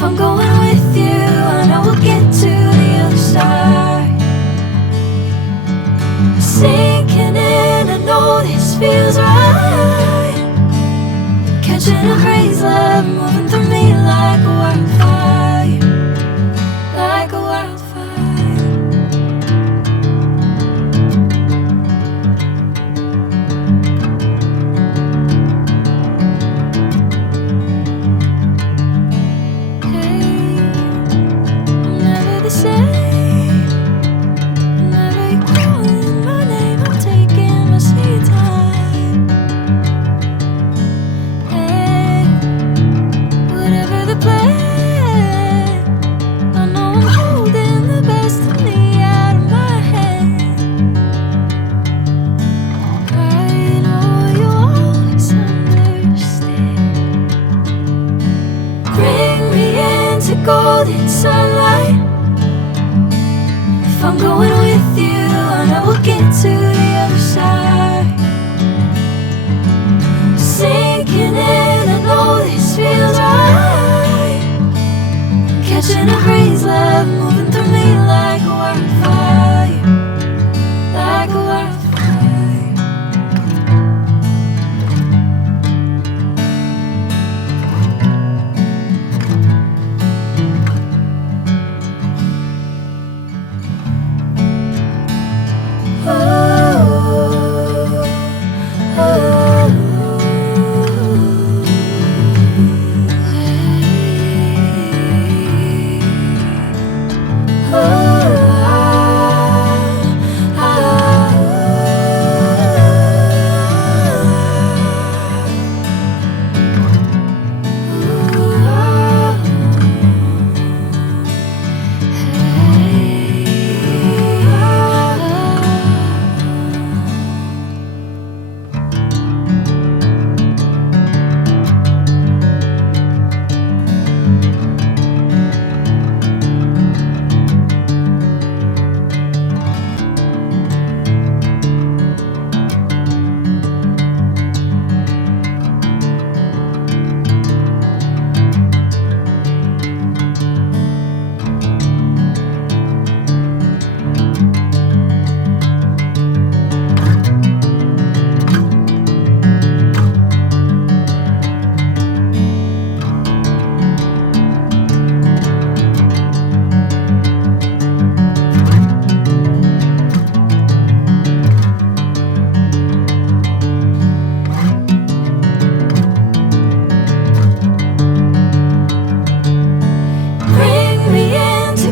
If I'm going with you, I know we'll get to the other side. Sinking in, I know this feels right. Catching a crazy love, moving through me like a wildfire, like a wildfire. Golden sunlight. If I'm going with you, I know we'll get to the other side. Sinking in, I know this feels right. Catching a crazy love, moving through me like a wildfire, like a wildfire.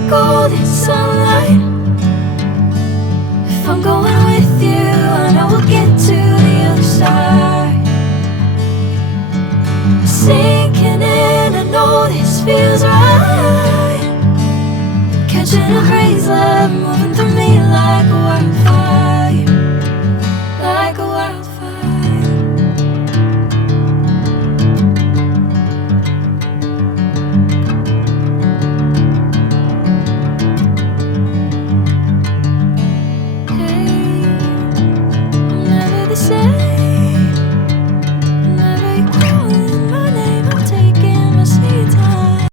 Golden sunlight. If I'm going with you, I know we'll get to the other side. Sinking in, I know this feels right. Catching a crazy love, moving through me like a wildfire.